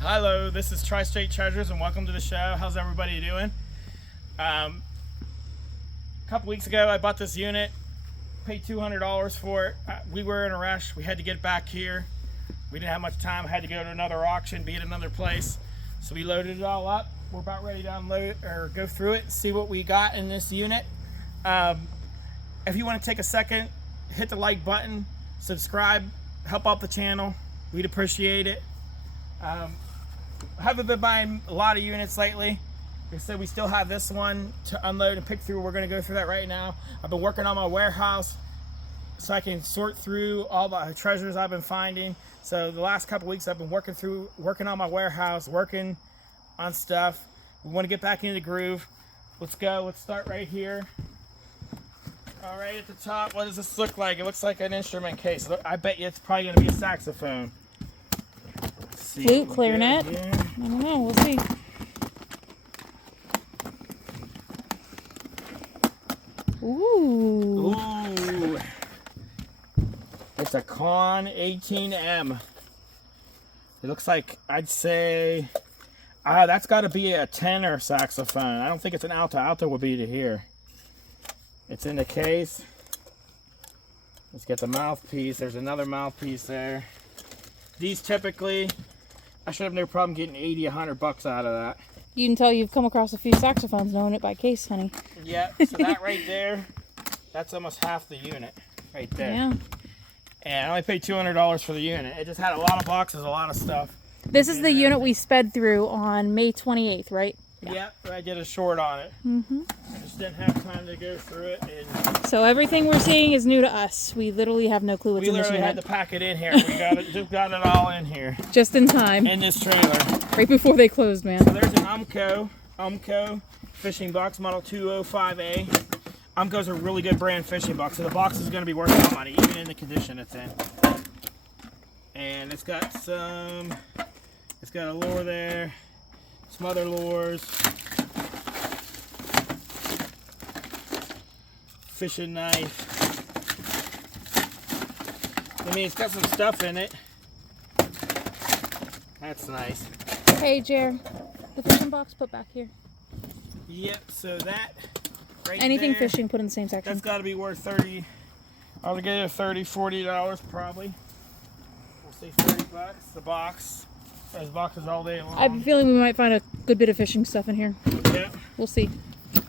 Hello, this is Tri-State Treasures and welcome to the show. How's everybody doing? A couple weeks ago I bought this unit, paid $200 for it. We were in a rush. We had to get back here. We didn't have much time. I had to go to another auction, be at another place. So we loaded it all up. We're about ready to unload or go through it and see what we got in this unit. If you want to take a second, hit the like button, subscribe, help out the channel. We'd appreciate it. I haven't been buying a lot of units lately. Like I said, we still have this one to unload and pick through. We're going to go through that right now. I've been working on my warehouse so I can sort through all the treasures I've been finding. So the last couple weeks I've been working on my warehouse, working on stuff. We want to get back into the groove. Let's go. Let's start right here. All right, at the top, what does this look like? It looks like an instrument case. I bet you it's probably going to be a saxophone. Flute, clarinet. I don't know. We'll see. Ooh. Ooh. It's a Con 18M. It looks like, I'd say, that's got to be a tenor saxophone. I don't think it's an alto. Alto would be to here. It's in the case. Let's get the mouthpiece. There's another mouthpiece there. These typically, I should have no problem getting 80, 100 bucks out of that. You can tell you've come across a few saxophones knowing it by case, honey. Yeah, so that right there, that's almost half the unit right there. Yeah. And I only paid $200 for the unit. It just had a lot of boxes, a lot of stuff. This is the unit we sped through on May 28th, right? Yeah, I did a short on it. Mm-hmm. I just didn't have time to go through it. And So everything we're seeing is new to us. We literally have no clue what's we in this literally unit. had to pack it in here. We got it, just got it all in here. Just in time. In this trailer. Right before they closed, man. So there's an Umco fishing box, model 205A. Umco's a really good brand fishing box, so the box is going to be worth some money, even in the condition it's in. And it's got a lure there, some other lures, fishing knife. I mean, it's got some stuff in it. That's nice. Hey, Jer, the fishing box put back here. Yep, so that right Anything there, fishing put in the same section. that's got to be worth 30, altogether $30, $40 probably. We'll say 30 bucks. The box. Those boxes all day long. I have a feeling we might find a good bit of fishing stuff in here. Yeah. We'll see.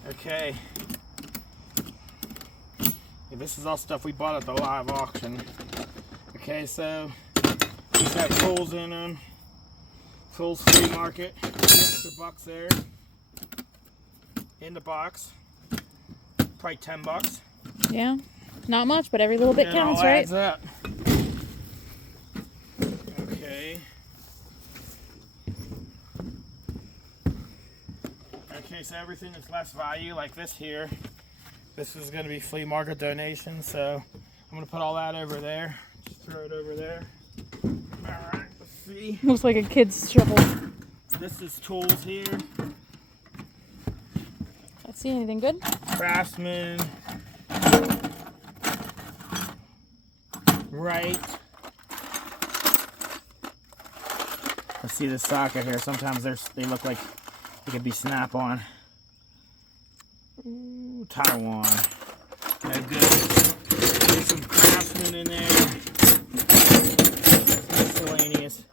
Okay. Yeah, this is all stuff we bought at the live auction. Okay, so these have tools in them. Tools Flea Market. Extra bucks there. In the box. Probably 10 bucks. Yeah. Not much, but every little bit It counts, all right? adds up. Okay. Okay, so everything that's less value, like this here, this is going to be flea market donation, so I'm going to put all that over there. Just throw it over there. Alright, let's see. Looks like a kid's shovel. This is tools here. Let's see anything good. Craftsman. Right. Let's see the socket here. Sometimes they look like they could be snap-on. Ooh, Taiwan. No good. There's some Craftsman in there. Miscellaneous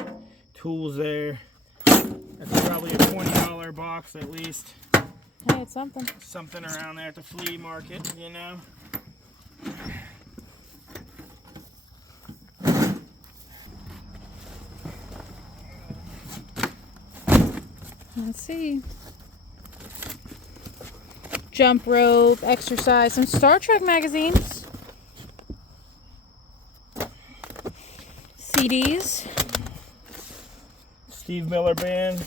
tools there. That's probably a $20 box at least. Hey, it's something. Something around there at the flea market, you know. Let's see. Jump rope, exercise, some Star Trek magazines. CDs. Steve Miller Band.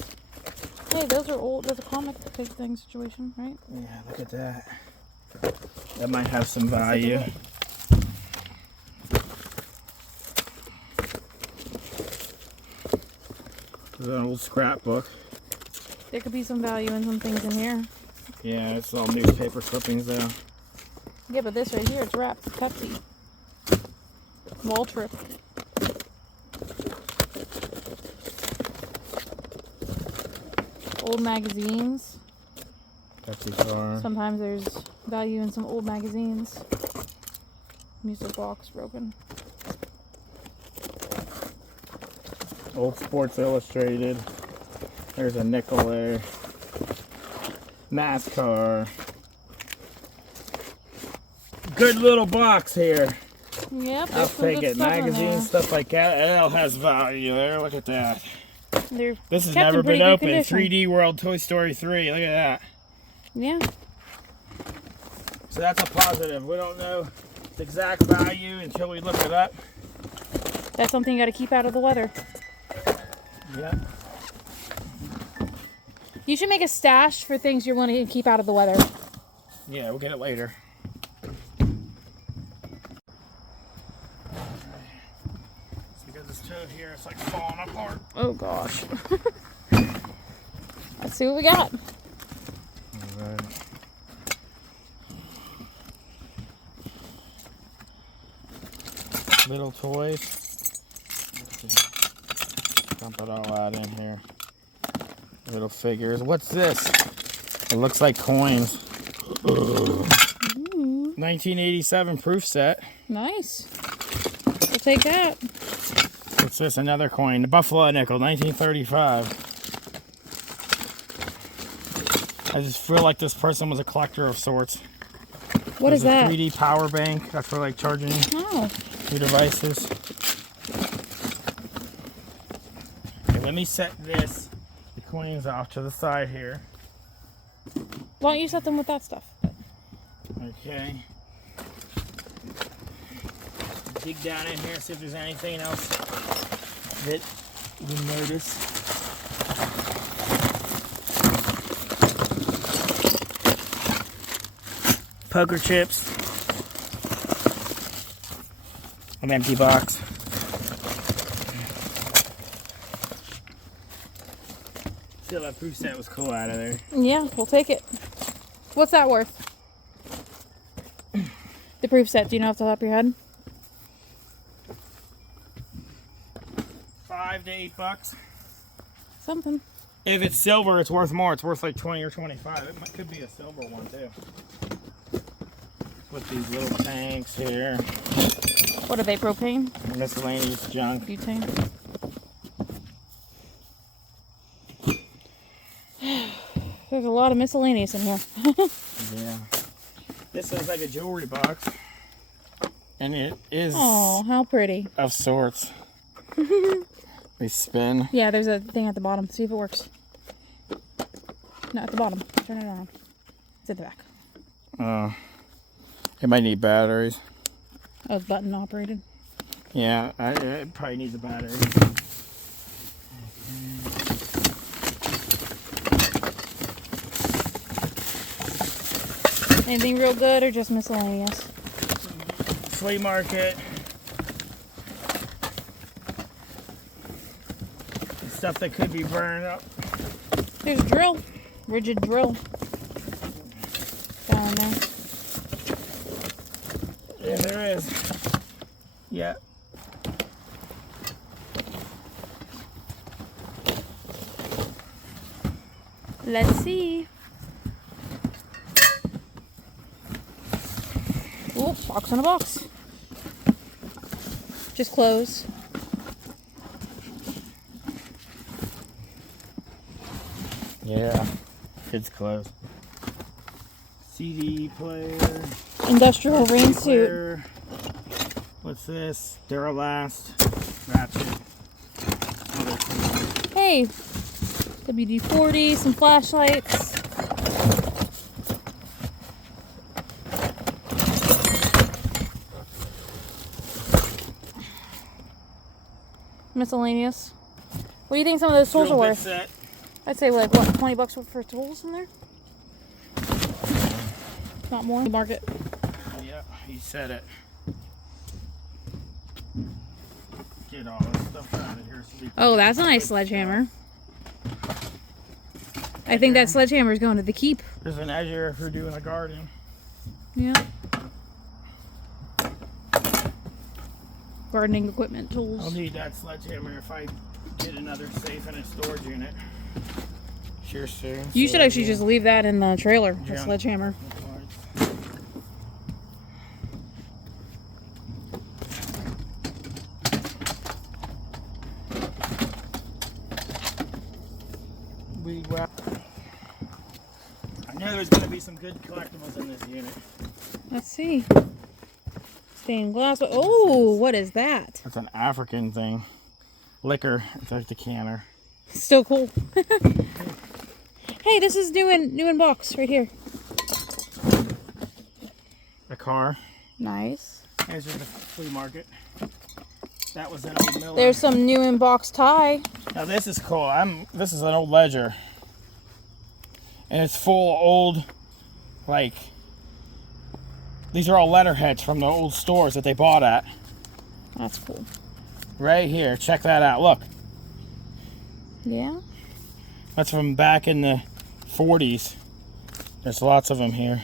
Hey, those are old. There's a comic thing situation, right? Yeah, look at that. That might have some value. There's an old scrapbook. There could be some value in some things in here. Yeah, it's all newspaper clippings though. Yeah, but this right here, it's wrapped. Pepsi. Wall trip. old magazines. Pepsi car. Sometimes there's value in some old magazines. Music box broken. Old Sports Illustrated. There's a nickel there. NASCAR. Good little box here. Yep, I'll there's some take good it. stuff in Magazines, there. stuff like that. It all has value there. Look at that. They're This has kept in never pretty been good opened. condition. 3D World Toy Story 3. Look at that. Yeah. So that's a positive. We don't know the exact value until we look it up. That's something you got to keep out of the weather. Yep. You should make a stash for things you're wanting to keep out of the weather. Yeah, we'll get it later. Because this toad here, it's like falling apart. Oh gosh. Let's see what we got. Alright. Little toys. Dump it all out in here. Little figures. What's this? It looks like coins. 1987 proof set. Nice. We'll take that. What's this? Another coin. The Buffalo nickel, 1935. I just feel like this person was a collector of sorts. What is that? A 3D power bank. That's for like charging Oh. your devices. Okay, let me set the coins off to the side here. Why don't you set them with that stuff? Okay. Dig down in here, see if there's anything else that you notice. Poker chips. An empty box. Feel that proof set was cool out of there. Yeah, we'll take it. What's that worth? The proof set, do you know off the top of your head? $5 to $8. Something. If it's silver, it's worth more. It's worth like 20 or 25. It could be a silver one too. Put these little tanks here. What are they, propane? Miscellaneous junk. Butane? There's a lot of miscellaneous in here. Yeah. This is like a jewelry box. And it is Oh, how pretty. of sorts. They spin. Yeah, there's a thing at the bottom. See if it works. No, at the bottom. Turn it around. It's at the back. It might need batteries. Oh, it's button operated. Yeah, it probably needs a battery. Anything real good or just miscellaneous? Flea market. Stuff that could be burned up. There's a drill. Rigid drill. Down there. Yeah, there is. Yeah. Let's see. Oh, box on a box. Just close. Yeah. It's closed. CD player. Industrial rain suit. Player. What's this? Duralast. Ratchet. Hey, WD-40, some flashlights. Miscellaneous. What do you think some of those tools are Drill bit worth? set. I'd say like what, 20 bucks for tools in there? Not more. Market. Yeah, he said it. Get all this stuff out of here. So we can Oh, that's a nice sledgehammer. I think that sledgehammer is going to the keep. There's an edge here if you're doing a garden. Yeah. Gardening equipment tools. I'll need that sledgehammer if I get another safe in a storage unit. Cheers, sir. You should actually just leave that in the trailer, the Yeah. sledgehammer. I know there's going to be some good collectibles in this unit. Let's see. Stained glass. Oh, what is that? It's an African thing. Liquor. It's like decanter. Still cool. Hey, this is new in box right here. A car. Nice. Here's the flea market. That was an old Miller. There's some new in box tie. Now this is cool. This is an old ledger. And it's full of old, like, these are all letterheads from the old stores that they bought at. That's cool. Right here. Check that out. Look. Yeah. That's from back in the 40s. There's lots of them here.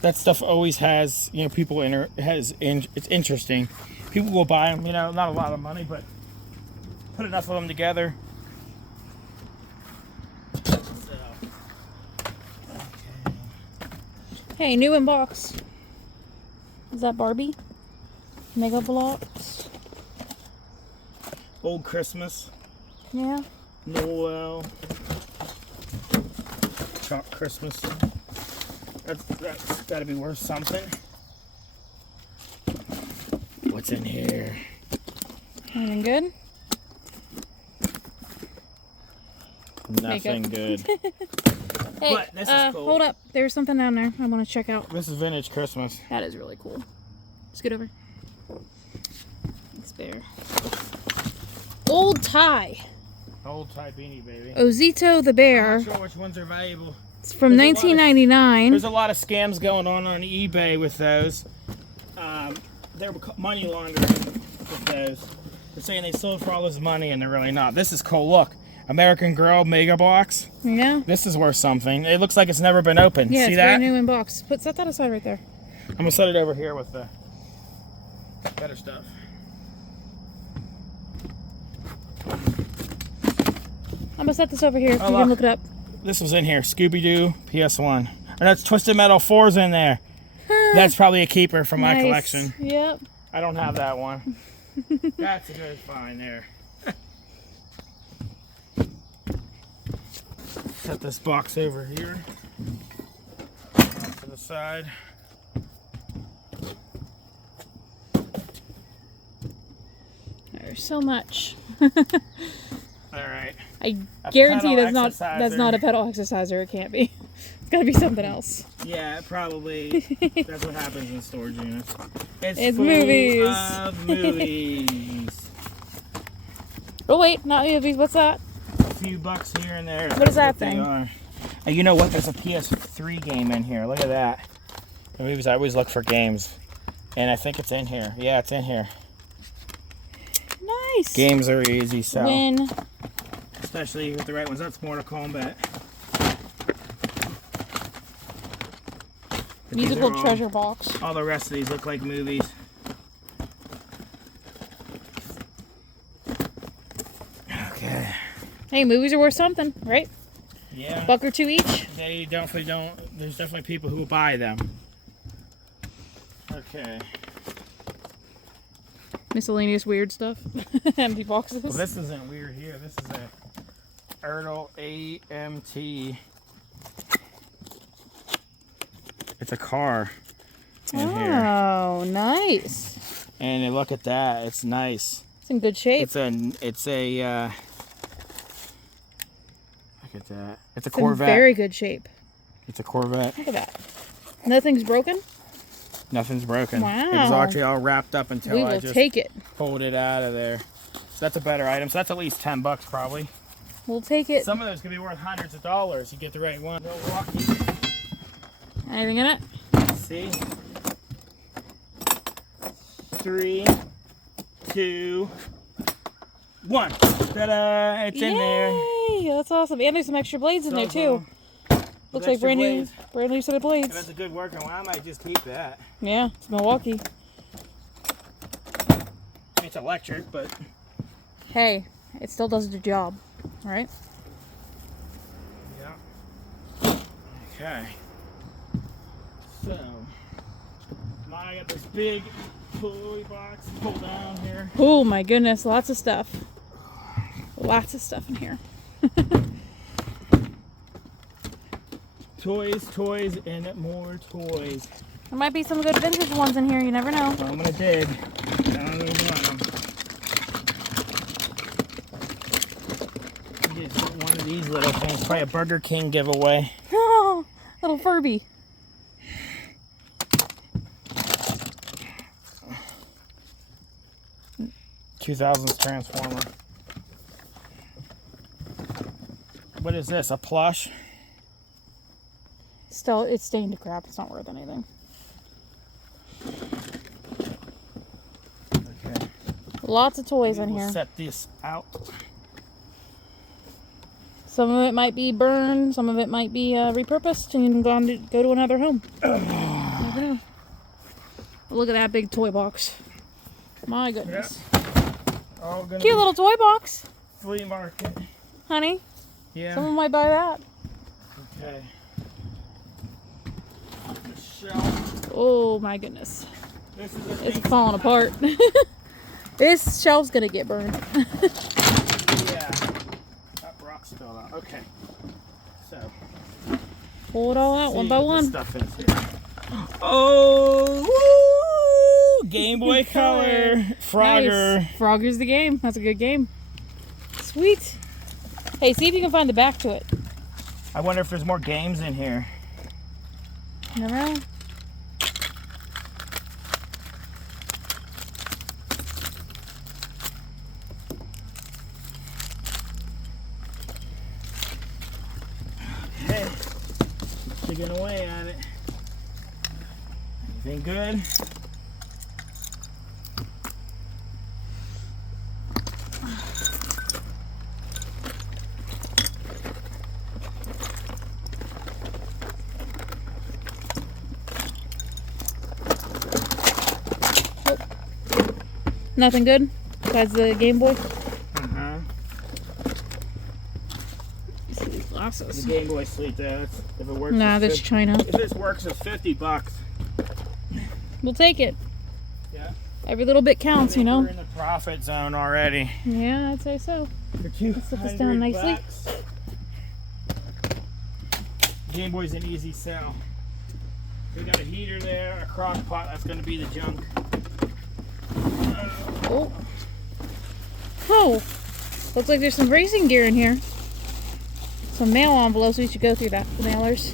That stuff always has, you know, people it's interesting. People will buy them, you know, not a lot of money, but put enough of them together. So, okay. Hey, new in box. Is that Barbie? Mega Blocks. Old Christmas. Yeah. Noel. Chalk Christmas. That's got to be worth something. What's in here? Anything good? Nothing good. Hey, But this is cool. hold up. There's something down there I want to check out. This is vintage Christmas. That is really cool. Scoot over. It's there. Old tie. Old tie beanie, baby. Ozito the Bear. I'm not sure which ones are valuable. It's from There's 1999. There's a lot of scams going on eBay with those. They're money laundering with those. They're saying they sold for all this money and they're really not. This is cool. Look, American Girl Mega Box. Yeah. This is worth something. It looks like it's never been opened. Yeah, See it's that? brand new in box. Set that aside right there. I'm gonna set it over here with the better stuff. I'm gonna set this over here. Oh, You look. can look it up. This was in here. Scooby-Doo PS1. And that's Twisted Metal 4's in there. That's probably a keeper from my Nice. collection. Yep. I don't have that one. That's a good find there. Set this box over here to the side. There's so much. All right. I A guarantee pedal that's exerciser. not a pedal exerciser. It can't be. It's gotta be something else. Yeah, probably. That's what happens in storage units. It's full movies. of movies. Oh wait, not movies. What's that? A few bucks here and there. What is that they thing? are. And you know what? There's a PS3 game in here. Look at that. The movies, I always look for games. And I think it's in here. Yeah, it's in here. Nice. Games are easy, so. Win. Especially with the right ones. That's Mortal Kombat. But these Musical are all- treasure box. All the rest of these look like movies. Okay. Hey, movies are worth something, right? Yeah. Buck or two each. They definitely don't. There's definitely people who will buy them. Okay. Miscellaneous weird stuff. Empty boxes. Well, this isn't weird here. This is a Ertl AMT. It's a car in here. Oh, nice. And look at that. It's nice. It's in good shape. It's a look at that. It's a It's in Corvette. very good shape. It's a Corvette. Look at that. Nothing's broken. Nothing's broken. Wow. It was actually all wrapped up until We I will just take it. pulled it out of there. So that's a better item. So that's at least $10 probably. We'll take it. Some of those could be worth hundreds of dollars. You get the right one. Milwaukee. Anything in it? See? 3, 2, 1. Ta-da! It's in there. Yay! That's awesome. And there's some extra blades in there too. Looks like extra blades. brand new set of If blades. that's a good working one, I might just keep that. Yeah, it's Milwaukee. It's electric, but Hey, it still does the job, right? Okay. So, now I got this big toy box to pull down here. Oh my goodness, lots of stuff. Lots of stuff in here. Toys, and more toys. There might be some good vintage ones in here, you never know. So I'm gonna dig. Down there's one. Get one of these little things. Probably a Burger King giveaway. Oh, little Furby. $2000s Transformer. What is this? A plush? Still, it's stained to crap. It's not worth anything. Okay. Lots of toys in We'll here. set this out. Some of it might be burned. Some of it might be repurposed, and you can go to another home. Never know. Look at that big toy box. My goodness. All gonna Cute be little toy box, flea market. honey. Yeah. Someone might buy that. Okay. The shelf. Oh my goodness. This is the It's thing. falling apart. This shelf's gonna get burned. Yeah. That rock's still out. Okay. So. Pull it all out one see by what one. this stuff is here. Oh, woo! Game Boy Color. Frogger. Nice. Frogger's the game. That's a good game. Sweet. Hey, see if you can find the back to it. I wonder if there's more games in here. Never know. Okay. Digging away at it. Anything good? Nothing good besides the Game Boy. Uh-huh. See these glasses. The Game Boy Sleep there. If it works. Nah, it's that's 50 China. If this works, it's $50. We'll take it. Yeah. Every little bit counts, you know. We're in the profit zone already. Yeah, I'd say so. For $200. Set this down nicely. Game Boy's an easy sell. We got a heater there, a crock pot. That's going to be the junk. Oh. Oh. Looks like there's some racing gear in here. Some mail envelopes. We should go through that. The mailers.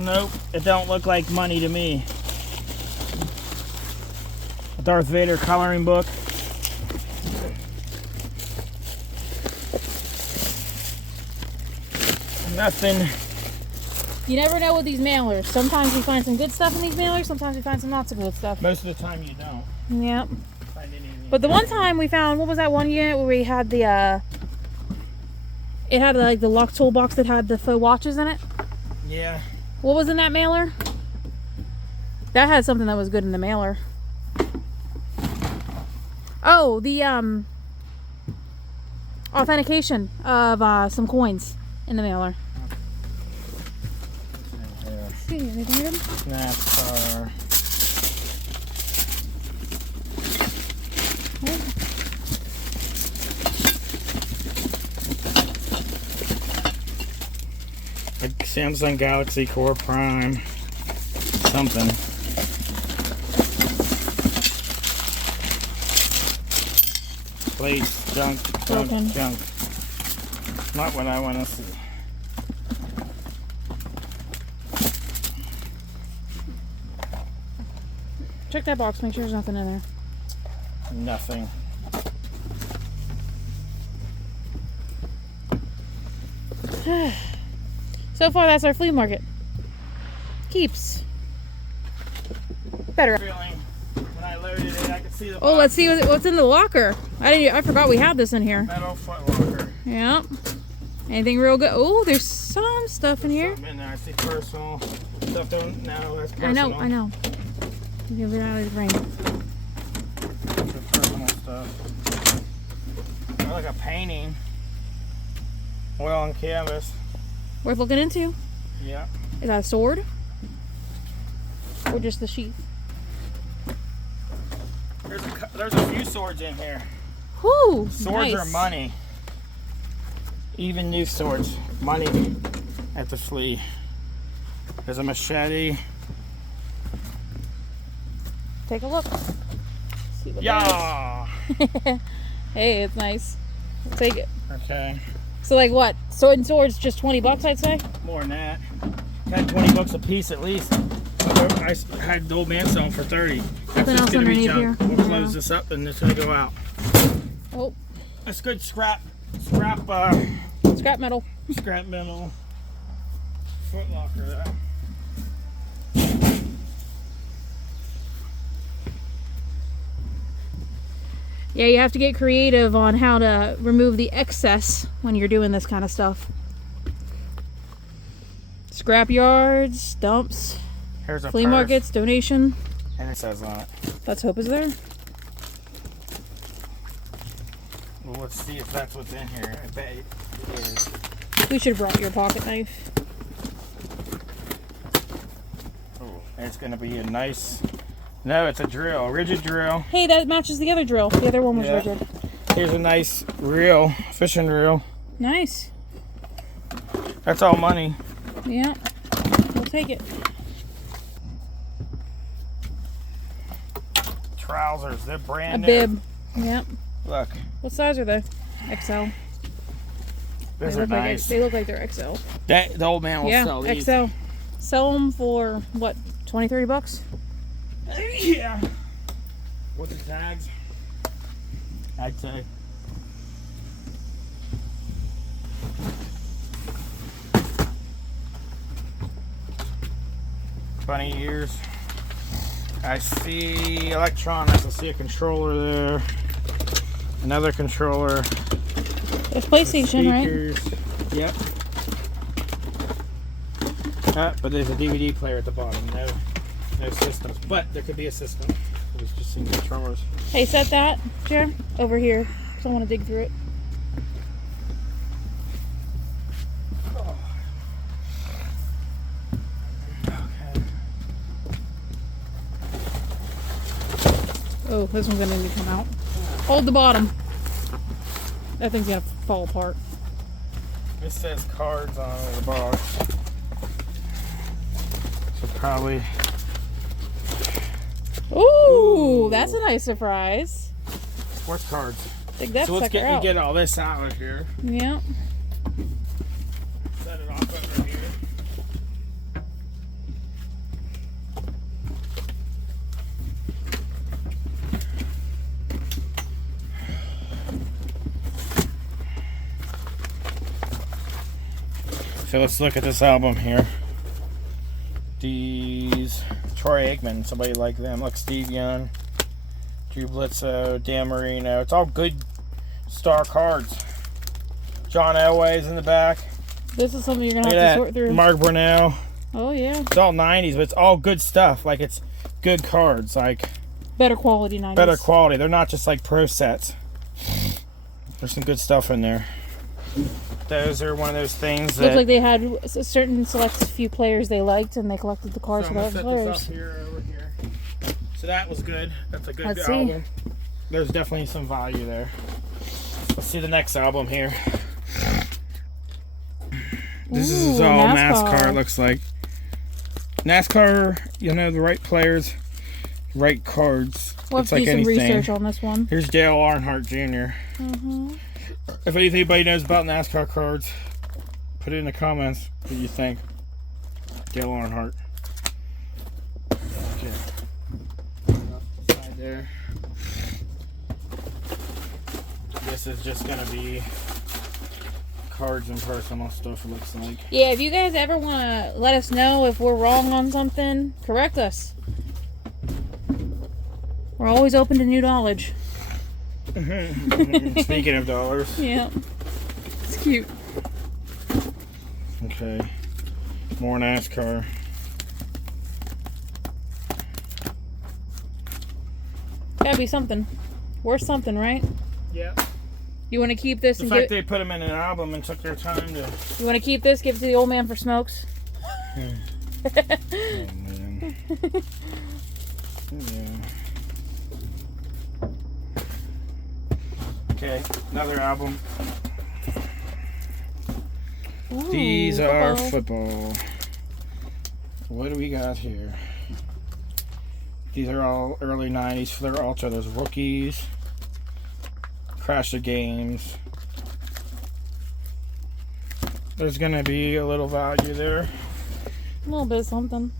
Nope, it don't look like money to me. A Darth Vader coloring book. Nothing. You never know with these mailers. Sometimes we find some good stuff in these mailers. Sometimes we find some not so good stuff. Most of the time you don't Yep. find anything. But the one time we found, what was that one unit where we had the, it had like the lock toolbox that had the faux watches in it? Yeah. What was in that mailer? That had something that was good in the mailer. Oh, the authentication of some coins in the mailer. See anything good? NASCAR. Like Samsung Galaxy Core Prime. Something. Plates, junk, Broken. junk. Not what I want to see. Check that box, make sure there's nothing in there. Nothing. So far, that's our flea market. Keeps. Better. Feeling when I loaded it, I could see the Oh, let's see what's in the locker. I forgot we had this in here. metal footlocker. Yeah. Anything real good? Oh, there's some stuff in here. Something in there. I see personal stuff. Don't know. That's personal. I know. Give it out of the brain. Personal stuff. Oh, like a painting. Oil on canvas. Worth looking into. Yeah. Is that a sword? Or just the sheath? There's a few swords in here. Whoo! Swords nice. are money. Even new swords. Money at the Flea. There's a machete. Take a look. See what Yeah. Hey, it's nice. I'll take it. Okay. So like what? Sword and swords just $20, I'd say. More than that. Had 20 bucks a piece at least. I had the old man selling for 30. That's Nothing just else gonna be underneath junk. here? We'll close this up and it's gonna go out. Oh, That's good scrap scrap metal. scrap metal foot locker though. Yeah, you have to get creative on how to remove the excess when you're doing this kind of stuff. Scrap yards, dumps, Here's a flea purse, markets, donation. and it says on it. Let's hope it's there. Well, let's see if that's what's in here. I bet it is. We should have brought your pocket knife. Oh, it's gonna be a nice. No, it's a drill, a rigid drill. Hey, that matches the other drill. The other one was Yeah. rigid. Here's a nice reel, fishing reel. Nice. That's all money. Yeah. We'll take it. Trousers, they're A brand new. bib. Yep. Look, What size are they? XL. those They are look like nice. they look like they're XL. The old man will Yeah, sell these. XL. Sell them for what? 20, 30 bucks? Yeah. With the tags, I'd say. Funny years. I see electronics. I see a controller there. Another controller. There's PlayStation, right? Speakers. Yep. But there's a DVD player at the bottom. No systems. But there could be a system. It was just some controllers. Hey, set that, Jer, over here. Because I want to dig through it. Okay. Oh, this one's going to need to come out. Hold the bottom. That thing's going to fall apart. This says cards on the box. So probably. Ooh, that's a nice surprise. Sports cards. Dig that So let's sucker out. get all this out of here. Yeah. Set it off over here. So let's look at this album here. These Troy Aikman, somebody like them. Look, Steve Young, Drew Bledsoe, Dan Marino. It's all good star cards. John Elway's in the back. This is something you're going Look to at have that. to sort through. Mark Brunell. Oh, yeah. It's all 90s, but it's all good stuff. Like, it's good cards. Like, Better quality 90s. better quality. They're not just like pro sets. There's some good stuff in there. Those are one of those things that. Looked like they had a certain select few players they liked, and they collected the cards So for I'm those gonna set players. this up here over here. So that was good. That's a good Let's see. album. There's definitely some value there. Let's see the next album here. This is Ooh, all NASCAR. NASCAR. It looks like NASCAR. You know, the right players, right cards. We'll it's have to like do some anything. research on this one. Here's Dale Earnhardt Jr. Mm-hmm. If anybody knows about NASCAR cards, put it in the comments what you think. Dale Earnhardt. Okay. Side there. This is just gonna be cards and personal stuff, it looks like. Yeah, if you guys ever want to let us know if we're wrong on something, correct us. We're always open to new knowledge. Speaking of dollars. Yeah. It's cute. Okay. More NASCAR. Gotta be something. Worth something, right? Yeah. You want to keep this The and fact they put them in an album and took their time to... You want to keep this? Give it to the old man for smokes? Oh, man. Yeah. Okay, another album. Ooh, These are football. What do we got here? These are all early 90s Flair Ultra. There's rookies. Crash the Games. There's gonna be a little value there. A little bit of something.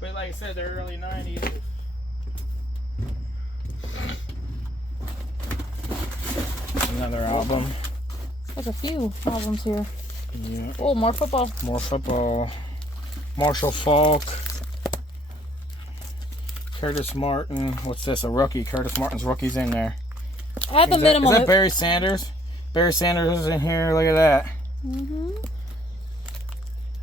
But like I said, they're early 90s. Another album. There's a few albums here. Yeah. Oh, more football. More football. Marshall Falk. Curtis Martin. What's this? A rookie. Curtis Martin's rookie's in there. At the minimum. Is that Barry Sanders? Barry Sanders is in here. Look at that.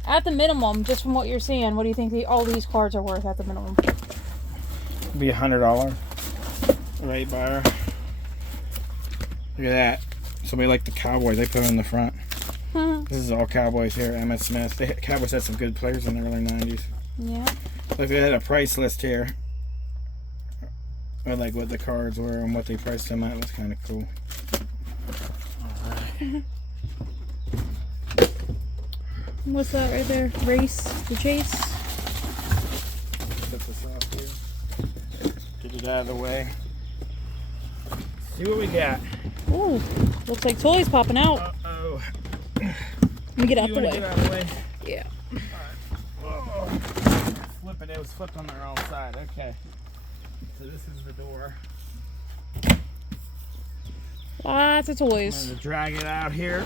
At the minimum, just from what you're seeing, what do you think all these cards are worth at the minimum? Be $100. Right, buyer. Look at that. Somebody like the Cowboys. They put them in the front. This is all Cowboys here. Emmett Smith. Cowboys had some good players in the early 90s. Yeah. Look, they had a price list here. Or like what the cards were and what they priced them at. Was kind of cool. Alright. What's that right there? Race to Chase. Set this off here. Get it out of the way. See what we got. Ooh, looks like toys popping out. Uh-oh. Let me get out You the wanna way. get out of the way? Yeah. Oh. Flip it. It was flipped on the wrong side. Okay. So this is the door. Lots of I'm toys. going to drag it out here.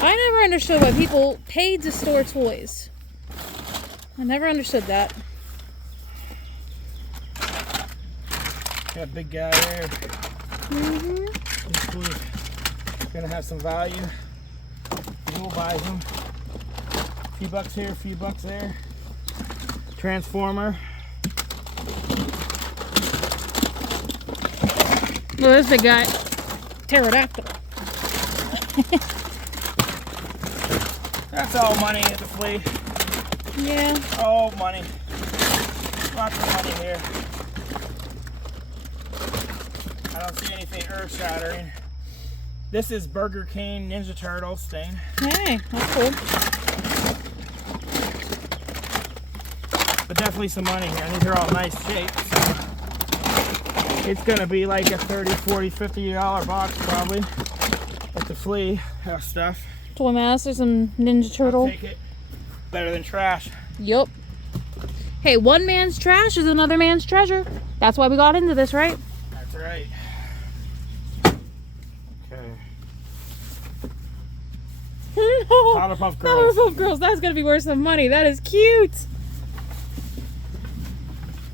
I never understood why people paid to store toys. I never understood that. Got a big guy there. This is gonna have some value. We'll buy them. A few bucks here, a few bucks there. Transformer. Well, this big guy, pterodactyl. That's all money at the Flea. Yeah. All money. Lots of money here. I don't see anything earth-shattering. This is Burger King Ninja Turtle stain. Hey, that's cool. But definitely some money here. These are all nice shapes. So it's gonna be like a $30, $40, $50 box probably at the Flea stuff. Toy Masters and Ninja Turtle. I'll take it. Better than trash. Yup. Hey, one man's trash is another man's treasure. That's why we got into this, right? That's right. Okay. Powerpuff Girls. Powerpuff Girls. That's gonna be worth some money. That is cute.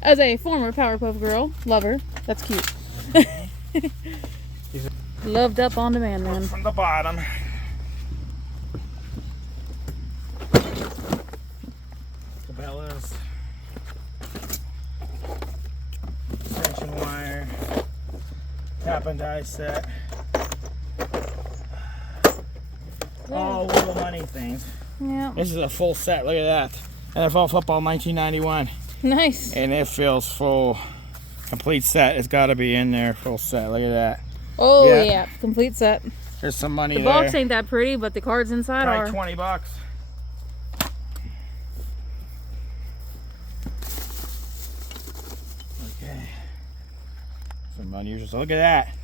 As a former Powerpuff Girl lover, that's cute. Loved up on demand, man. From the bottom. Cabela's. Extension wire. Tap and die set. All little money things. Yeah. This is a full set. Look at that. NFL Football 1991. Nice. And it feels full. Complete set. It's got to be in there. Full set. Look at that. Oh, Yeah. yeah. Complete set. There's some money The there. box ain't that pretty, but the cards inside Probably are. 20 bucks. Okay. Some unusual. So look at that.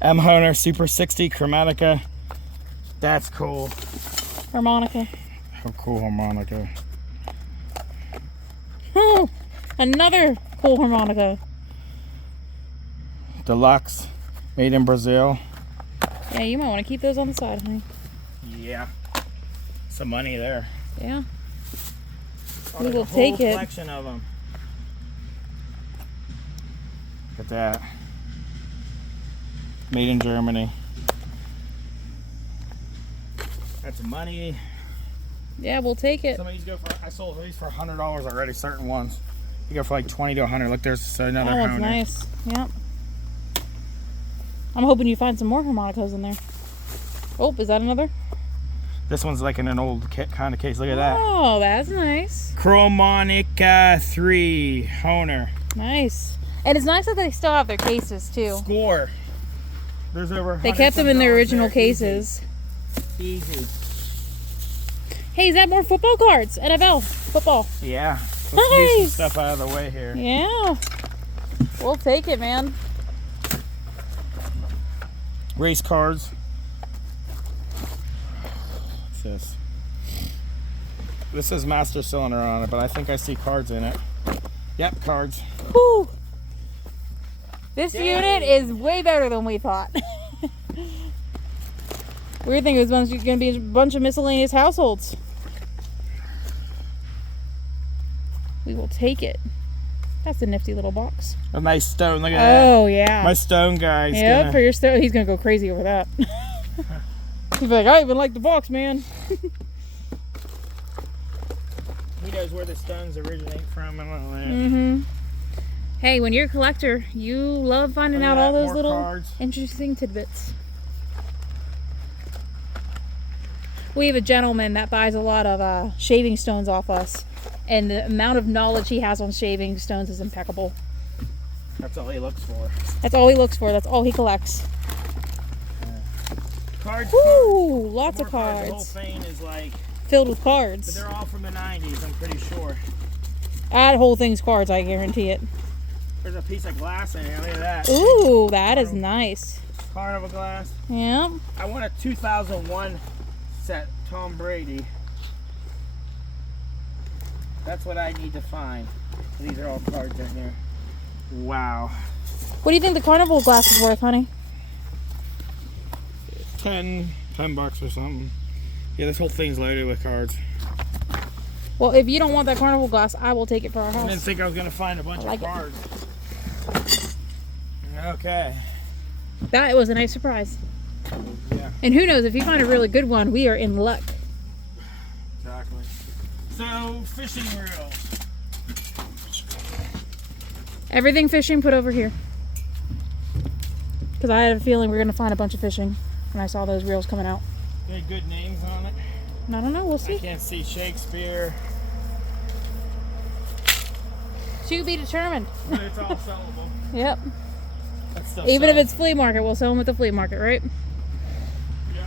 M. Honer Super 60 Chromatica. That's cool. Harmonica. How cool harmonica. Another cool harmonica. Deluxe. Made in Brazil. Yeah, you might want to keep those on the side, honey. Yeah. Some money there. Yeah. Oh, We there's will a whole take it. collection of them. Look at that. Made in Germany. That's money. Yeah, we'll take it. Some of these go for, I sold these for $100 already, certain ones. You go for like 20 to 100. Look, there's another That one's Honer. nice. Yep. I'm hoping you find some more harmonicas in there. Oh, is that another? This one's like in an old kind of case. Look at that. Oh, that's nice. Harmonica 3 Honer. Nice. And it's nice that they still have their cases too. Score. There's over. They kept them in their original cases. Easy. Hey, is that more football cards? NFL football. Yeah. Let's move some Nice. stuff out of the way here. Yeah. We'll take it, man. Race cards. What's this? This says Master Cylinder on it, but I think I see cards in it. Yep, cards. Whew. This Dang. unit is way better than we thought. We were thinking it was going to be a bunch of miscellaneous households. We will take it. That's a nifty little box. A nice stone. Look at that. Oh, yeah. My stone guy's Yeah, gonna... for your stone. He's going to go crazy over that. He's like, I even like the box, man. He knows where the stones originate from and all that. Mm-hmm. Hey, when you're a collector, you love finding Look at out all that, those more little cards. interesting tidbits. We have a gentleman that buys a lot of shaving stones off us, and the amount of knowledge he has on shaving stones is impeccable. That's all he looks for. That's all he looks for. That's all he collects. Cards. Woo! Lots of More cards. The whole cards thing is like, filled with but cards. they're all from the 90s, I'm pretty sure. That whole thing's cards, I guarantee it. There's a piece of glass in here. Look at that. Ooh, that is nice. Carnival glass. Yeah. I want a 2001 set Tom Brady. That's what I need to find. These are all cards in here. Wow. What do you think the carnival glass is worth, honey? 10 bucks or something. Yeah, this whole thing's loaded with cards. Well, if you don't want that carnival glass, I will take it for our I didn't house. think I was gonna find a bunch like of it. cards. Okay. That was a nice surprise. Yeah, And who knows, if you find a really good one, we are in luck. exactly. So, fishing reels. Everything fishing, put over here. Because I had a feeling we were going to find a bunch of fishing when I saw those reels coming out. Any good names on it? And I don't know, we'll I see. can't see Shakespeare, To be determined. but it's all sellable. Yep. That stuff Even if sells. it's flea market, we'll sell them at the flea market, right? Yeah.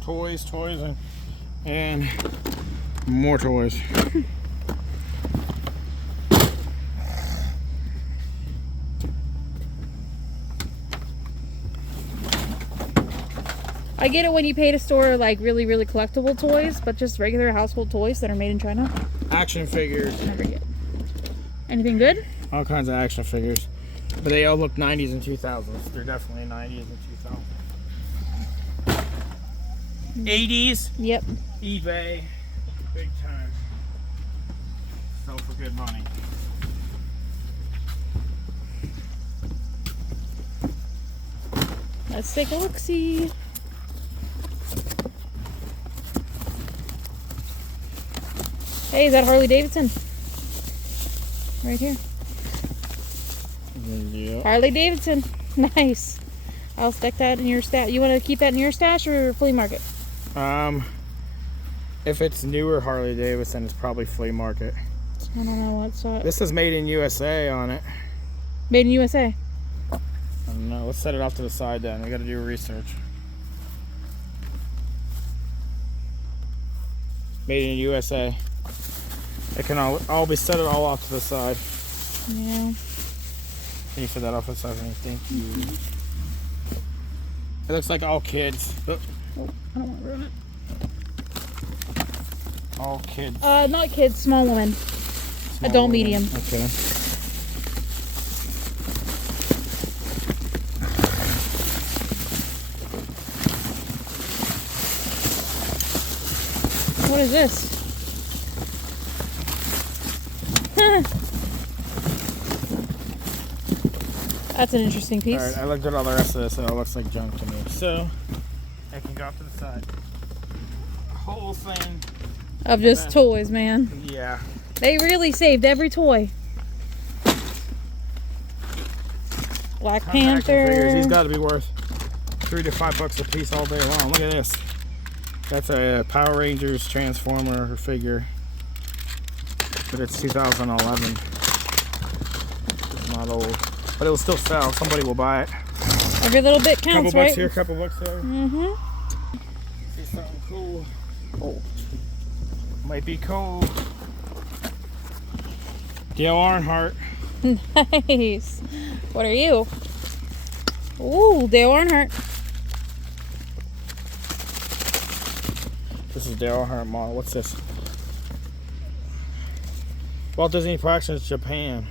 Toys, and more toys. I get it when you pay to store like really, really collectible toys, but just regular household toys that are made in China, Action figures. never get. Anything good? All kinds of action figures. But they all look 90s and 2000s. They're definitely 90s and 2000s. 80s, Yep. eBay, big time. Sell for good money. Let's take a look-see. Hey, is that Harley Davidson? Right here. Yeah. Harley Davidson. Nice. I'll stick that in your stash. You want to keep that in your stash or flea market? If it's newer Harley Davidson, it's probably flea market. I don't know what's This is made in USA on it. made in USA. I don't know. Let's set it off to the side then. We got to do research. Made in USA. It can all be set it all off to the side. Yeah. Can you set that off to the side? Thank you. It looks like all kids. Oh, Oh, I don't want to ruin it. all kids. Not kids, small women. Small Adult women. medium. Okay. What is this? That's an interesting piece. Alright, I looked at all the rest of this and it looks like junk to me. So, I can can go off to the side. Whole thing of just toys, man. Yeah. They really saved every toy. Black Panther. Figures. He's got to be worth $3 to $5 a piece all day long. Look at this. That's a Power Rangers Transformer figure, but it's 2011. It's not old, but it will still sell. Somebody will buy it. Every little bit counts, Couple right? bucks here, couple bucks there. Mm-hmm. See something cool. Oh, might be cool. Dale Earnhardt. Nice. What are you? Ooh, Dale Earnhardt. This is Dale Earnhardt model. What's this? Walt Disney Productions Japan.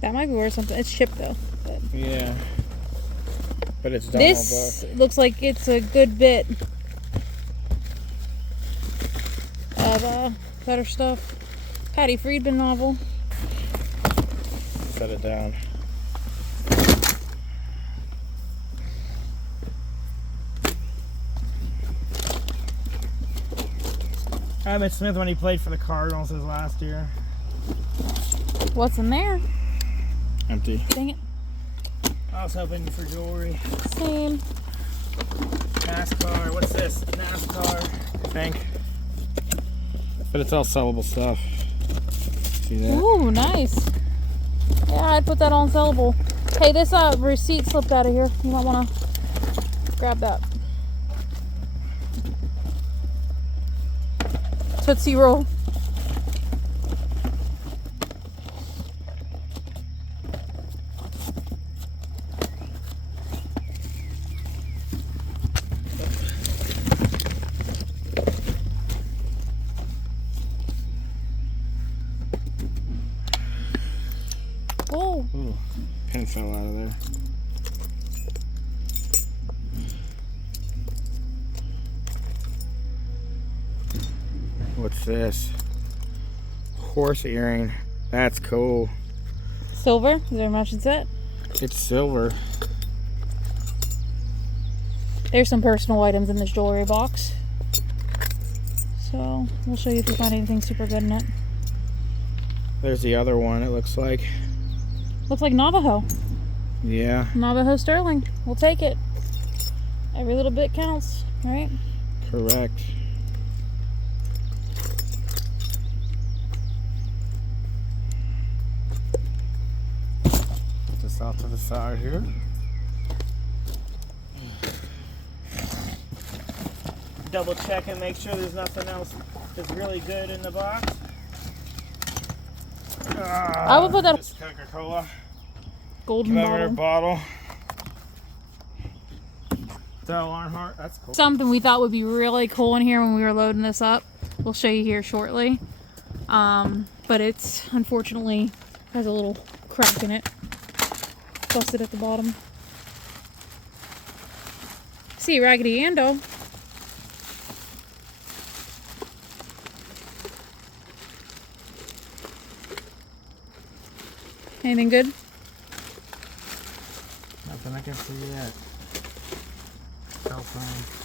That might be worth something. It's shipped though. But Yeah. But it's Donald this Duck. looks like it's a good bit of better stuff. Patty Friedman novel. Set it down. Emmitt Smith when he played for the Cardinals his last year. What's in there? Empty. Dang it. I was hoping for jewelry. Same. NASCAR. What's this? NASCAR. I think. But it's all sellable stuff. See that? Ooh, nice. Yeah, I'd put that on sellable. Hey, this receipt slipped out of here. You might want to grab that. Tootsie Roll. Oh. Ooh, pin fell out of there. What's this? Horse earring. That's cool. Silver? Is there much it's at? It's silver. There's some personal items in this jewelry box. So, we'll show you if we find anything super good in it. There's the other one, it looks like. Looks like Navajo. Yeah. Navajo sterling. We'll take it. Every little bit counts, right? Correct. Put this off to the side here. Double check and make sure there's nothing else that's really good in the box. I would put that Just Coca-Cola. golden Commemorative bottle. Dale Earnhardt, that's cool. Something we thought would be really cool in here when we were loading this up. We'll show you here shortly. But it's unfortunately has a little crack in it. Busted at the bottom. See, Raggedy Ando. Anything good? Nothing I can see yet. Cell phone.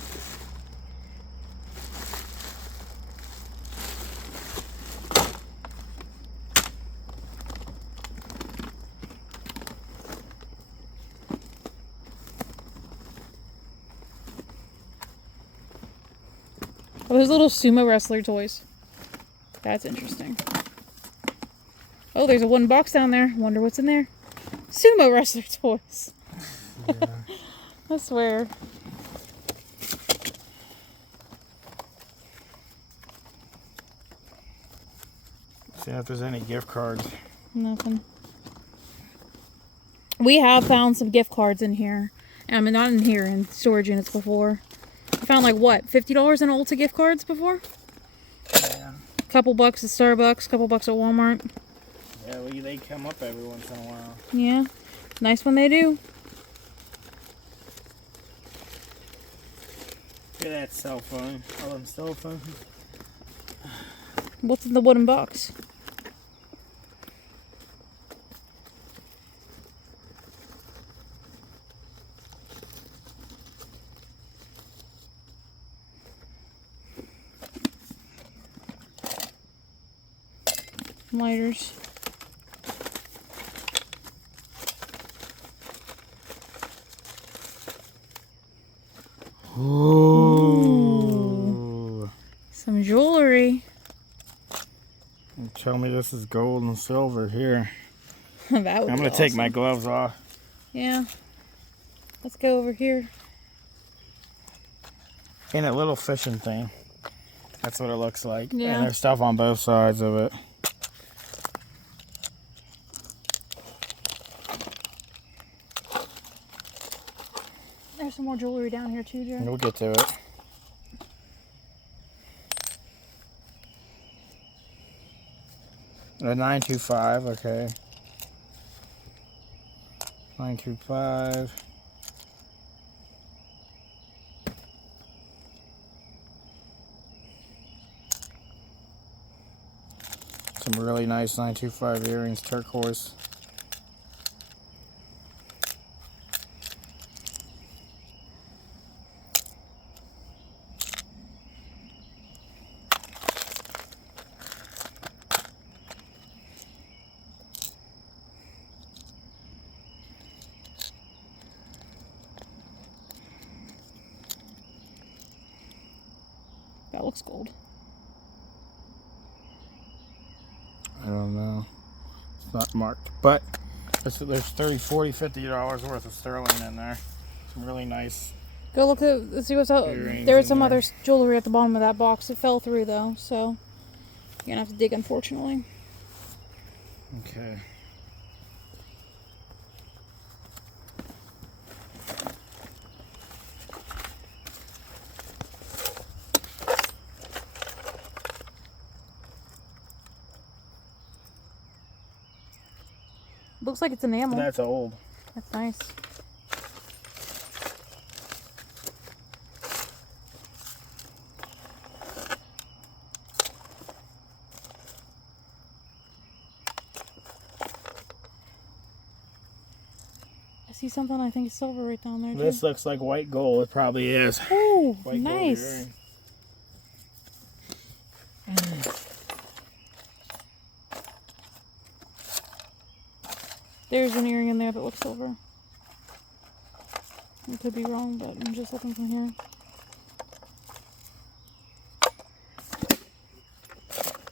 Oh, there's little sumo wrestler toys. That's interesting. Oh, there's a wooden box down there. Wonder what's in there. Sumo wrestler toys. Yeah. I swear. See if there's any gift cards. Nothing. We have found some gift cards in here. I mean, not in here, in storage units before. I found like, what, $50 in Ulta gift cards before? Yeah. Couple bucks at Starbucks, couple bucks at Walmart. Yeah, well, they come up every once in a while. Yeah. Nice when they do. Look at that cell phone. All them cell phones. What's in the wooden box? lighters. Ooh. Some jewelry. Tell me this is gold and silver here. That would I'm be gonna take awesome. my gloves off. Yeah. Let's go over here. In a little fishing thing. That's what it looks like. Yeah. And there's stuff on both sides of it. There's some more jewelry down here too, Joe. We'll get to it. A 925, okay. 925. Some really nice 925 earrings, turquoise. That looks gold. I don't know. It's not marked, but there's $30, $40, $50 worth of sterling in there. Some really nice. Go look at, let's see what's out. Earrings There was in some there. other jewelry at the bottom of that box. It fell through though, so you're gonna have to dig, unfortunately. Okay. Looks like it's enamel. That's old. That's nice. I see something I think is silver right down there. This looks like white gold. It probably is. Oh, White gold nice. earring. There's an earring in there that looks silver. I could be wrong, but I'm just looking from here.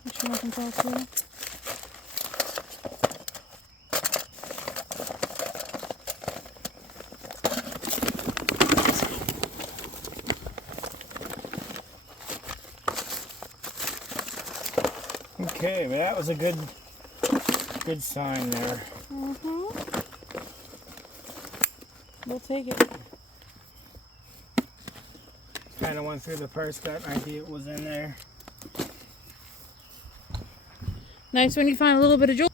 Make sure nothing falls through. Okay, well, that was a good sign there. We'll take it. Kind of went through the purse, got an idea it was in there. Nice when you find a little bit of jewelry.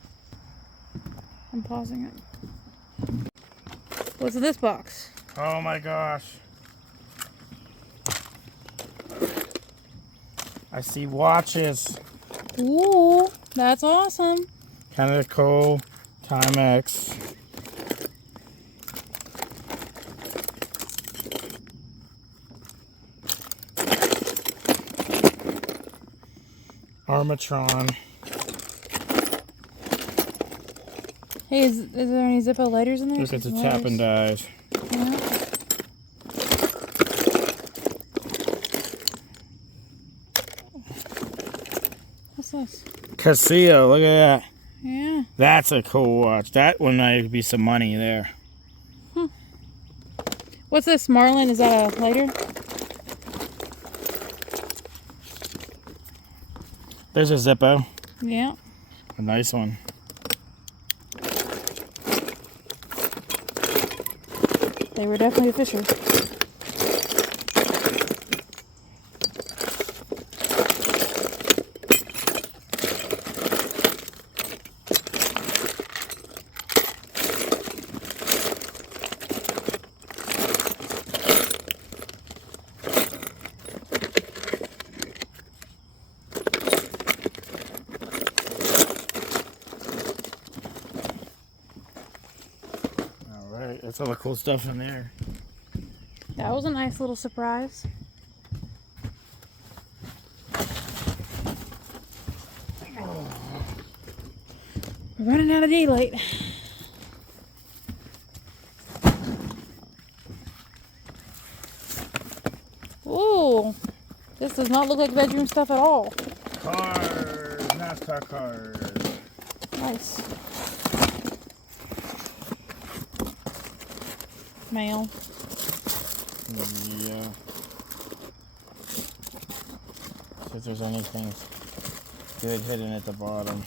I'm pausing it. What's in this box? Oh my gosh. I see watches. Ooh, that's awesome. Kind of cool. Timex. Armatron. Hey, is there any Zippo lighters in there? Look at the Some tap and lighters. dies. Yeah. What's this? Casio, look at that. Yeah. That's a cool watch. That one might be some money there. What's this, Marlin? Is that a lighter? There's a Zippo. Yeah. A nice one. They were definitely a fisher. Alright, that's all the cool stuff in there. That was a nice little surprise. We're running out of daylight. Ooh, this does not look like bedroom stuff at all. Cars, NASCAR cars. Nice. Mail. Yeah. See if there's anything good hidden at the bottom.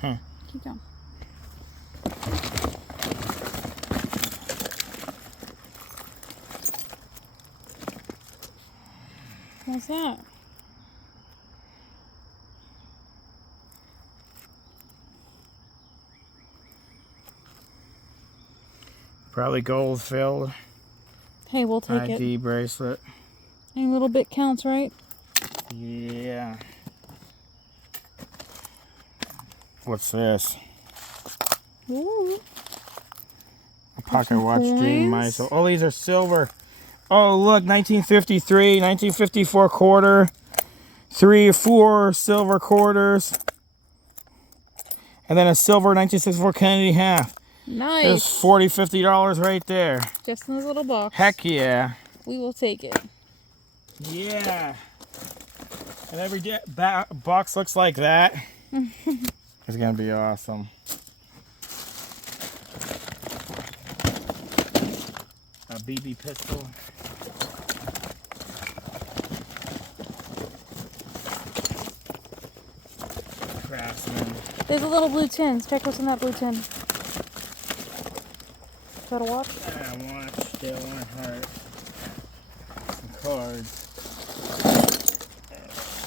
Huh. Keep going. What's that? Probably gold filled Hey, we'll take it. ID bracelet. Any little bit counts, right? Yeah. What's this? Ooh. A pocket watch Dream coins. Mice. Oh, these are silver. Oh, look, 1953, 1954 quarter, 3 or 4 silver quarters, and then a silver 1964 Kennedy half. Nice. There's $40, $50 right there. Just in this little box. Heck yeah. We will take it. Yeah. And every box looks like that. It's going to be awesome. A BB pistol. Craftsman. There's a little blue tin. Check what's in that blue tin. Is that a watch? I watch, still want heart. Some cards.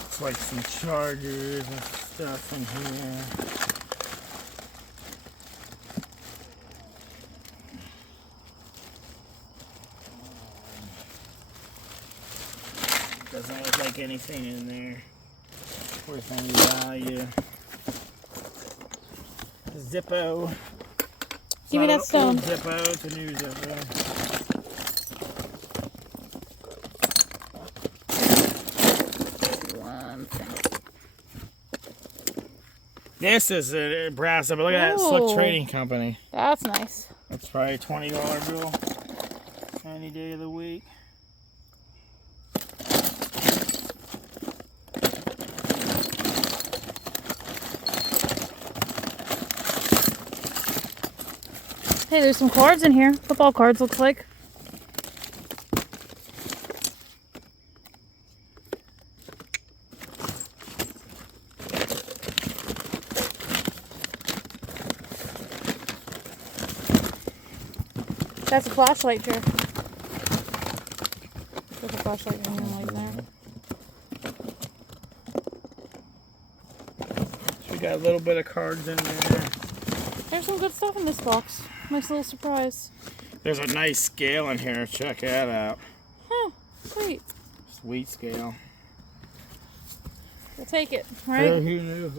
It's like some chargers and stuff in here. Doesn't look like anything in there worth any value. Zippo. Give me that It's stone. not an old Zippo, it's a new Zippo. One thing. This is a brass, but look at that Ooh. Slick Trading Company. That's nice. That's probably a $20 bill any day of the week. Hey, there's some cards in here. Football cards, looks like. That's a flashlight, Jer. There's a flashlight hanging like there. So we got a little bit of cards in there. There's some good stuff in this box. Nice little surprise. There's a nice scale in here. Check that out. Huh, sweet. Sweet scale. We'll take it, Who right? knew?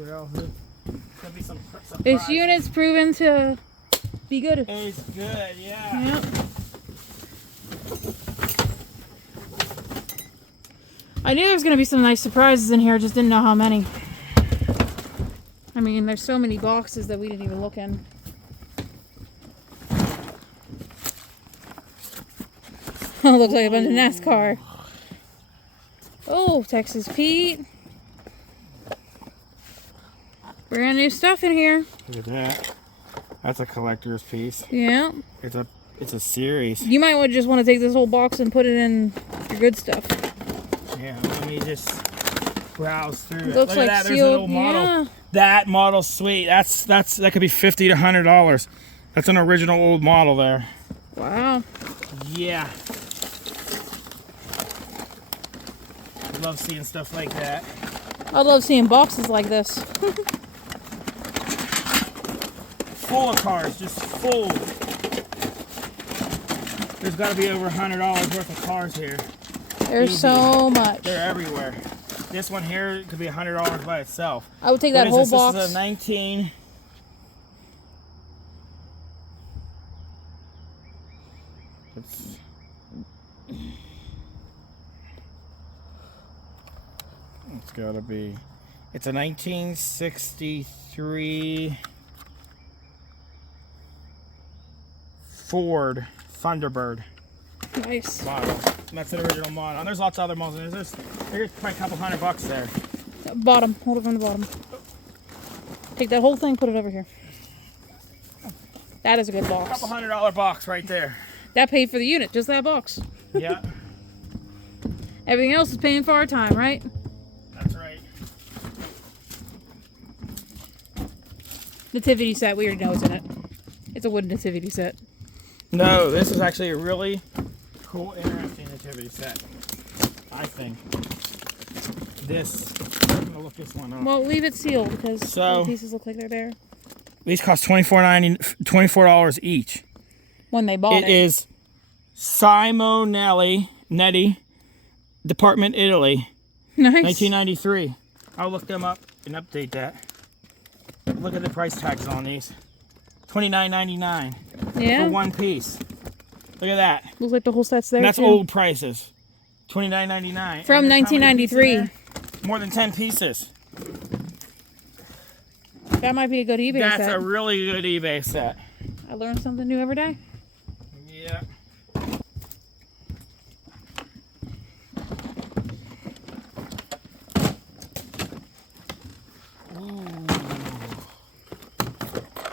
Could be some This surprises. unit's proven to be good. It's good, yeah. Yep. I knew there was going to be some nice surprises in here, just didn't know how many. I mean, there's so many boxes that we didn't even look in. Oh, looks like a bunch of NASCAR. Oh, Texas Pete. Brand new stuff in here. Look at that. That's a collector's piece. Yeah. It's a series. You might just want to take this whole box and put it in your good stuff. Yeah, let me just browse through it. Looks Look like at that. There's sealed. an old model. Yeah. That model's sweet. That could be $50 to $100. That's an original old model there. Wow. Yeah. I love seeing stuff like that. I love seeing boxes like this. Full of cars, just full. There's got to be over $100 worth of cars here. There's Easy. so much. They're everywhere. This one here could be $100 by itself. I would take What that is whole this? box. This is a 19. It's gotta be. It's a 1963 Ford Thunderbird Nice. model. That's an original model. And there's lots of other models. There's probably a couple $100 there. Bottom. Hold it from the bottom. Take that whole thing, put it over here. That is a good box. Couple $100 box right there. That paid for the unit, just that box. Yeah. Everything else is paying for our time, right? That's right. Nativity set, we already know what's in it. It's a wooden nativity set. No, this is actually a really cool, interesting nativity set. I think. I'm gonna look this one up. Well, leave it sealed because So- all the pieces look like they're there. These cost $24 each. When they bought it. It is Simonelli Netti, Department, Italy, Nice. 1993. I'll look them up and update that. Look at the price tags on these. $29.99 Yeah. for one piece. Look at that. Looks like the whole set's there. And that's too. old prices. $29.99. From And there's how many 1993. pieces there? More than 10 pieces. That might be a good eBay That's set. a really good eBay set. I learn something new every day. Yeah.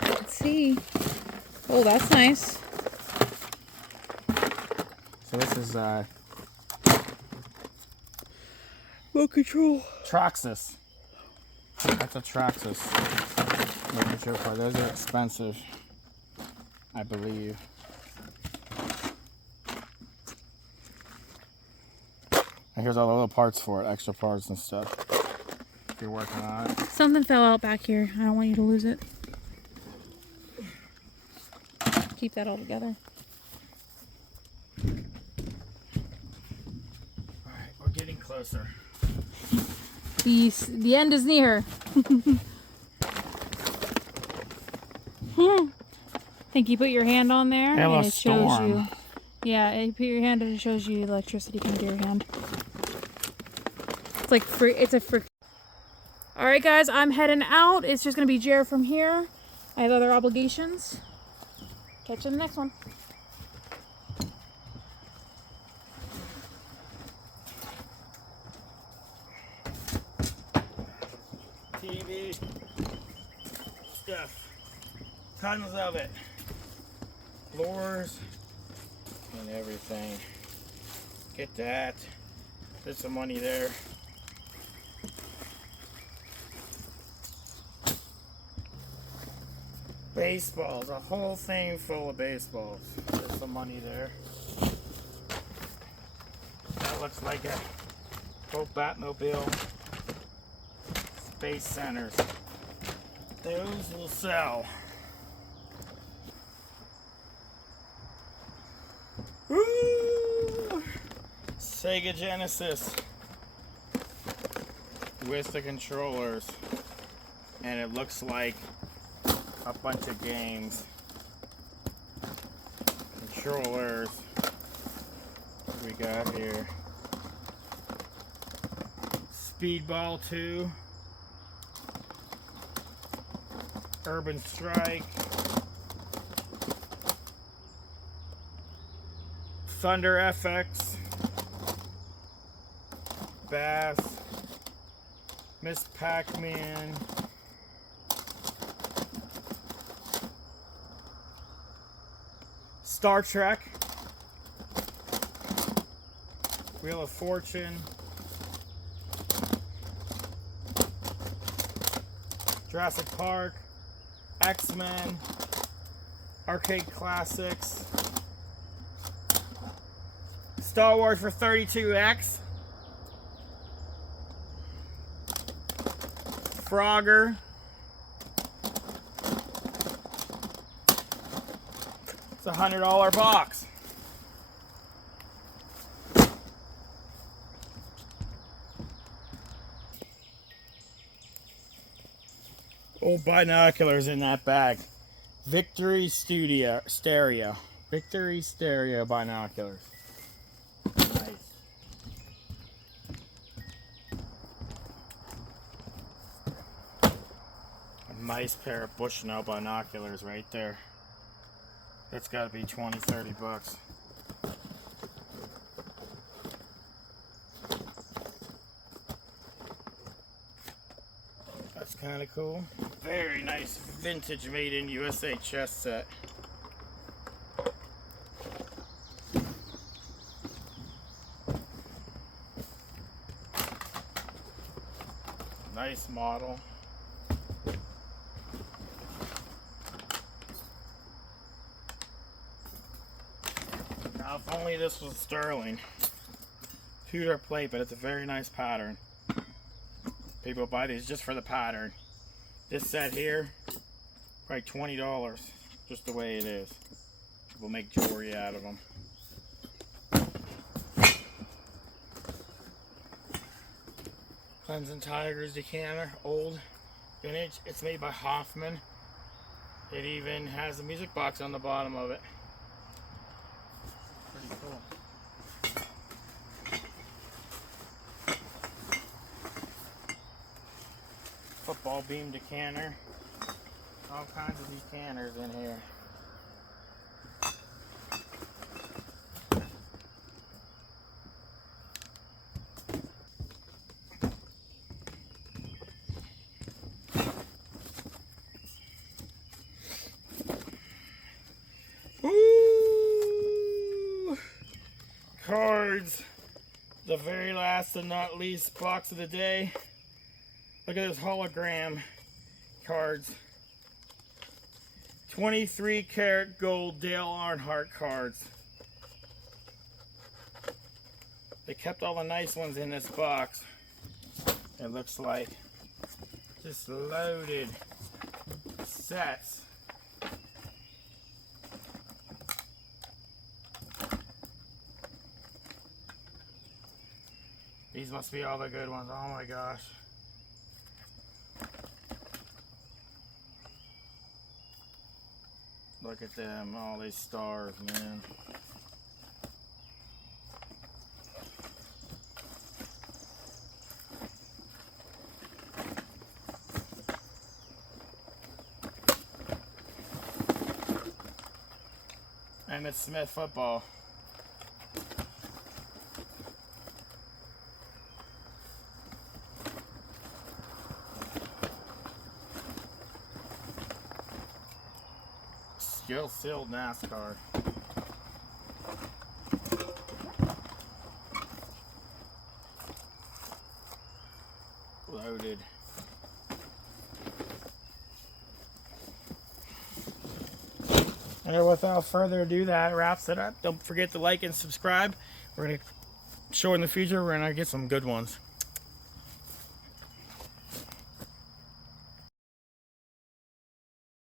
Let's see. Oh, that's nice. So this is Remote control. Traxxas. That's a Traxxas. Remote control car. Those are expensive, I believe. And here's all the little parts for it, extra parts and stuff. If you're working on it. Something fell out back here. I don't want you to lose it. Keep that all together. Alright, we're getting closer. The end is near. Think you put your hand on there Hail a and it shows storm. you. Yeah, you put your hand and it shows you electricity coming to your hand. It's like free. It's a free. All right, guys, I'm heading out. It's just gonna be Jared from here. I have other obligations. Catch you in the next one. TV stuff. Tons of it. Floors and everything. Get that. There's some money there. Baseballs, a whole thing full of baseballs. There's some money there. That looks like a whole Batmobile. Space centers. Those will sell. Woo! Sega Genesis with the controllers, and it looks like a bunch of games. Controllers. What we got here? Speedball 2. Urban Strike. Thunder FX. Bass. Miss Pac-Man. Star Trek. Wheel of Fortune. Jurassic Park. X-Men. Arcade Classics. Star Wars for 32X. Frogger. It's a $100 box. Old binoculars in that bag. Victory Stereo. Victory Stereo binoculars. Nice. Nice pair of Bushnell binoculars right there. That's got to be 20, 30 bucks. That's kind of cool. Very nice vintage made in USA chess set. Nice model. Now, if only this was sterling. Pewter plate, but it's a very nice pattern. People buy these just for the pattern. This set here, probably $20, just the way it is. We'll make jewelry out of them. Clemson Tigers decanter, old, vintage. It's made by Hoffman. It even has a music box on the bottom of it. Pretty cool. Football beam decanter. All kinds of decanters in here. Ooh! Cards. The very last and not least box of the day. Look at those hologram cards. 23 karat gold Dale Earnhardt cards. They kept all the nice ones in this box. It looks like just loaded sets. These must be all the good ones. Oh my gosh. Look at them, all these stars, man. Emmett Smith football. Still sealed NASCAR. Loaded. And without further ado, that wraps it up. Don't forget to like and subscribe. We're going to show in the future, we're going to get some good ones.